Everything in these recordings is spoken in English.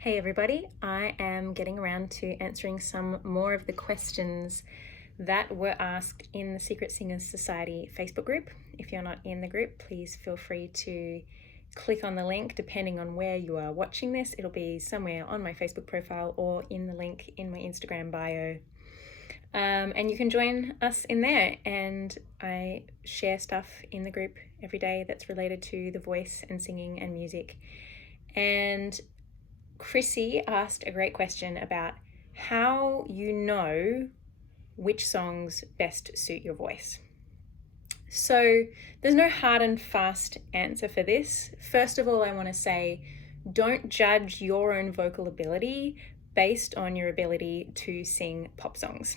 Hey everybody, I am getting around to answering some more of the questions that were asked in the Secret Singers Society Facebook group. If you're not in the group, please feel free to click on the link depending on where you are watching this. It'll be somewhere on my Facebook profile or in the link in my Instagram bio. And you can join us in there, and I share stuff in the group every day that's related to the voice and singing and music. And Chrissy asked a great question about how you know which songs best suit your voice. So there's no hard and fast answer for this. First of all, I want to say don't judge your own vocal ability based on your ability to sing pop songs.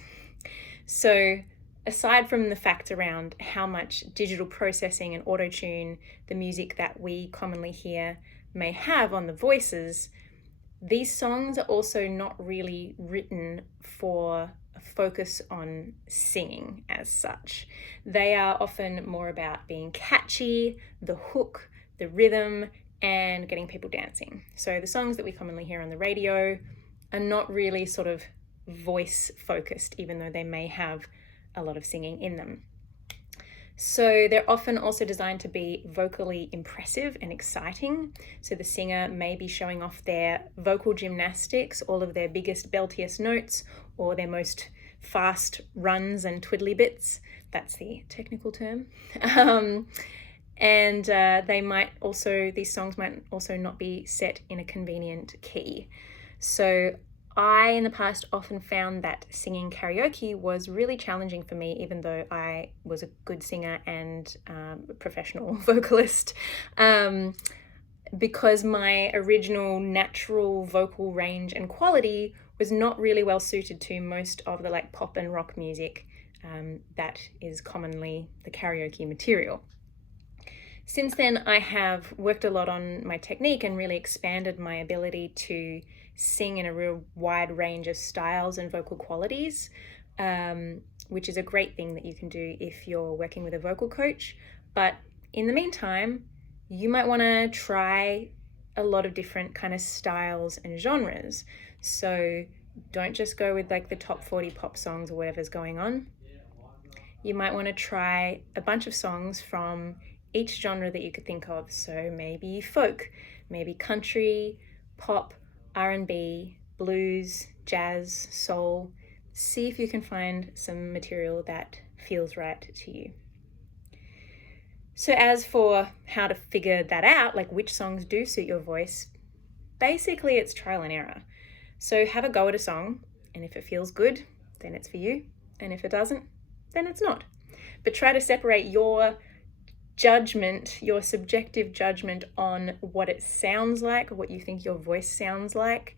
So aside from the facts around how much digital processing and auto-tune the music that we commonly hear may have on the voices, these songs are also not really written for a focus on singing as such. They are often more about being catchy, the hook, the rhythm, and getting people dancing. So the songs that we commonly hear on the radio are not really sort of voice focused, even though they may have a lot of singing in them. So they're often also designed to be vocally impressive and exciting. So the singer may be showing off their vocal gymnastics, all of their biggest, beltiest notes, or their most fast runs and twiddly bits. That's the technical term. These songs might also not be set in a convenient key. So I, in the past, often found that singing karaoke was really challenging for me, even though I was a good singer and professional vocalist, because my original natural vocal range and quality was not really well suited to most of the pop and rock music that is commonly the karaoke material. Since then, I have worked a lot on my technique and really expanded my ability to sing in a real wide range of styles and vocal qualities, which is a great thing that you can do if you're working with a vocal coach. But in the meantime, you might want to try a lot of different kind of styles and genres. So don't just go with the top 40 pop songs or whatever's going on. You might want to try a bunch of songs from each genre that you could think of. So maybe folk, maybe country, pop, R&B, blues, jazz, soul. See if you can find some material that feels right to you. So as for how to figure that out, which songs do suit your voice, basically it's trial and error. So have a go at a song, and if it feels good, then it's for you. And if it doesn't, then it's not. But try to separate your judgment, your subjective judgment on what it sounds like, what you think your voice sounds like,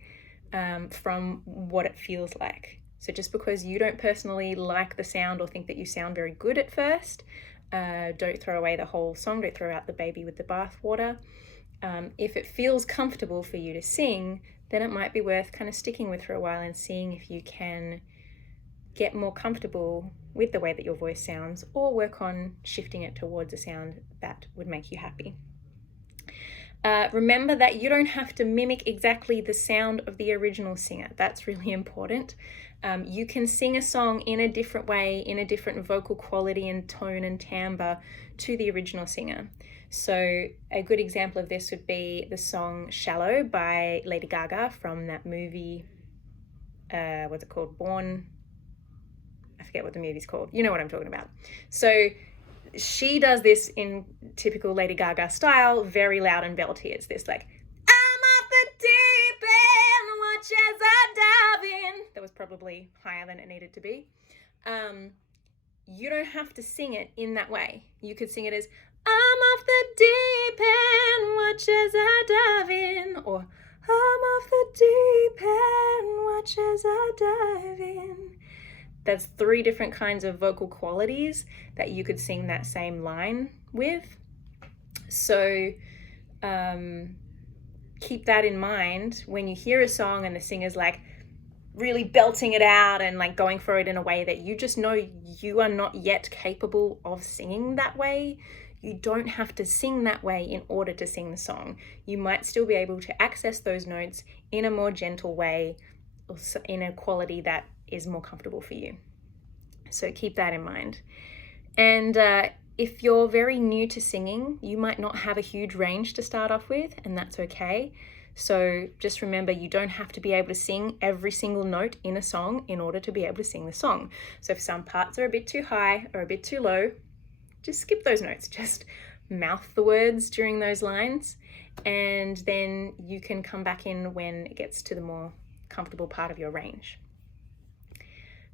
from what it feels like. So just because you don't personally like the sound or think that you sound very good at first, don't throw away the whole song, don't throw out the baby with the bathwater. If it feels comfortable for you to sing, then it might be worth kind of sticking with for a while and seeing if you can get more comfortable with the way that your voice sounds, or work on shifting it towards a sound that would make you happy. Remember that you don't have to mimic exactly the sound of the original singer. That's really important. You can sing a song in a different way, in a different vocal quality and tone and timbre to the original singer. So a good example of this would be the song Shallow by Lady Gaga from that movie, what's it called? I forget what the movie's called. You know what I'm talking about. So she does this in typical Lady Gaga style, very loud and belty. It's this I'm off the deep end, watch as I dive in. That was probably higher than it needed to be. You don't have to sing it in that way. You could sing it as, I'm off the deep end, watch as I dive in. Or, I'm off the deep end, watch as I dive in. That's 3 different kinds of vocal qualities that you could sing that same line with. So keep that in mind when you hear a song and the singer's really belting it out and going for it in a way that you just know you are not yet capable of singing that way. you don't have to sing that way in order to sing the song. You might still be able to access those notes in a more gentle way, or in a quality that is more comfortable for you. So keep that in mind. And if you're very new to singing, you might not have a huge range to start off with, and that's okay. So just remember, you don't have to be able to sing every single note in a song in order to be able to sing the song. So if some parts are a bit too high or a bit too low, just skip those notes. Just mouth the words during those lines, and then you can come back in when it gets to the more comfortable part of your range.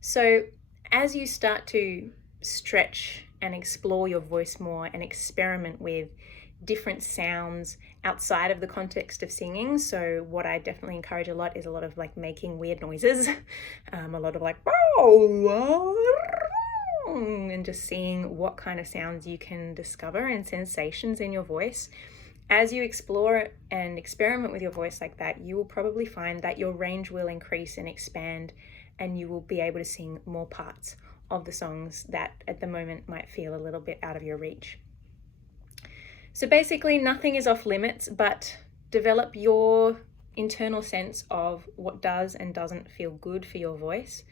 So as you start to stretch and explore your voice more and experiment with different sounds outside of the context of singing, so what I definitely encourage a lot is a lot of like making weird noises, a lot of like and just seeing what kind of sounds you can discover and sensations in your voice. As you explore and experiment with your voice like that, you will probably find that your range will increase and expand, and you will be able to sing more parts of the songs that at the moment might feel a little bit out of your reach. So basically, nothing is off limits, but develop your internal sense of what does and doesn't feel good for your voice.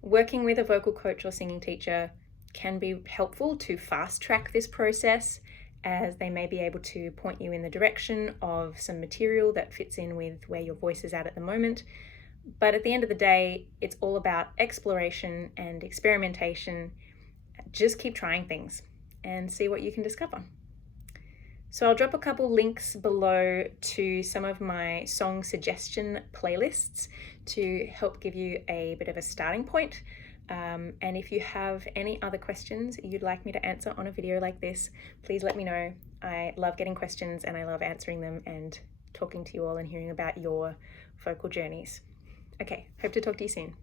Working with a vocal coach or singing teacher can be helpful to fast track this process, as they may be able to point you in the direction of some material that fits in with where your voice is at the moment. But at the end of the day, it's all about exploration and experimentation. Just keep trying things and see what you can discover. So I'll drop a couple links below to some of my song suggestion playlists to help give you a bit of a starting point. And if you have any other questions you'd like me to answer on a video like this, please let me know. I love getting questions and I love answering them and talking to you all and hearing about your vocal journeys. Okay, hope to talk to you soon.